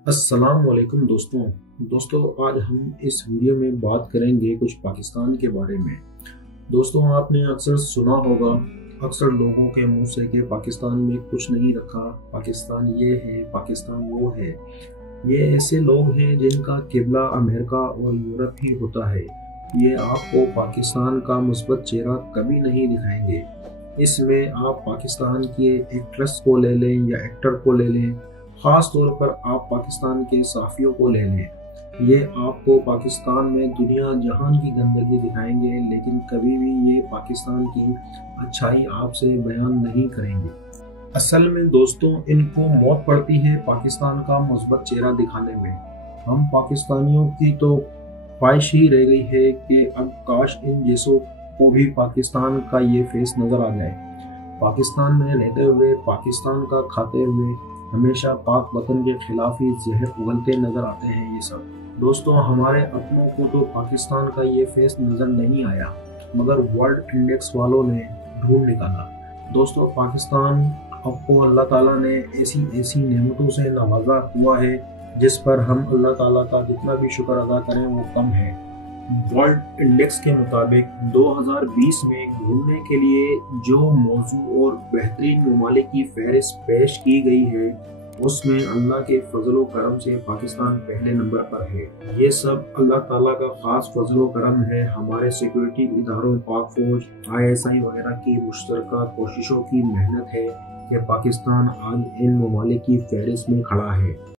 अस्सलाम वालेकुम दोस्तों आज हम इस वीडियो में बात करेंगे कुछ पाकिस्तान के बारे में। दोस्तों आपने अक्सर सुना होगा अक्सर लोगों के मुंह से कि पाकिस्तान में कुछ नहीं रखा, पाकिस्तान ये है, पाकिस्तान वो है। ये ऐसे लोग हैं जिनका किबला अमेरिका और यूरोप ही होता है। ये आपको पाकिस्तान का मुस्बत चेहरा कभी नहीं दिखाएंगे। इसमें आप पाकिस्तान के एक्ट्रेस को ले लें या एक्टर को ले लें, खास तौर पर आप पाकिस्तान के सहाफ़ियों को ले लें, ये आपको पाकिस्तान में दुनिया जहान की गंदगी दिखाएंगे, लेकिन कभी भी ये पाकिस्तान की अच्छाई आपसे बयान नहीं करेंगे। असल में दोस्तों इनको मौत पड़ती है पाकिस्तान का मुस्बत चेहरा दिखाने में। हम पाकिस्तानियों की तो ख्वाहिश ही रह गई है कि अब काश इन जैसों को भी पाकिस्तान का ये फेस नजर आ जाए। पाकिस्तान में रहते हुए, पाकिस्तान का खाते हुए हमेशा पाक वतन के खिलाफ ही जहर उगलते नजर आते हैं ये सब। दोस्तों हमारे अपनों को तो पाकिस्तान का ये फेस नजर नहीं आया, मगर वर्ल्ड इंडेक्स वालों ने ढूंढ निकाला। दोस्तों पाकिस्तान आपको अल्लाह ताला ने ऐसी ऐसी नेमतों से नवाजा हुआ है जिस पर हम अल्लाह ताला का जितना भी शुक्र अदा करें वो कम है। वर्ल्ड इंडेक्स के मुताबिक 2020 में घूमने के लिए जो मौजू और बेहतरीन ममालिक की फहरिस्त पेश की गई है, उसमें अल्लाह के फजलो करम से पाकिस्तान पहले नंबर पर है। ये सब अल्लाह ताला का खास फजलो करम है। हमारे सिक्योरिटी इदारों, पाक फौज, ISI वगैरह की मुश्तरका कोशिशों की मेहनत है कि पाकिस्तान आज इन ममालिक की फहरिस्त में खड़ा है।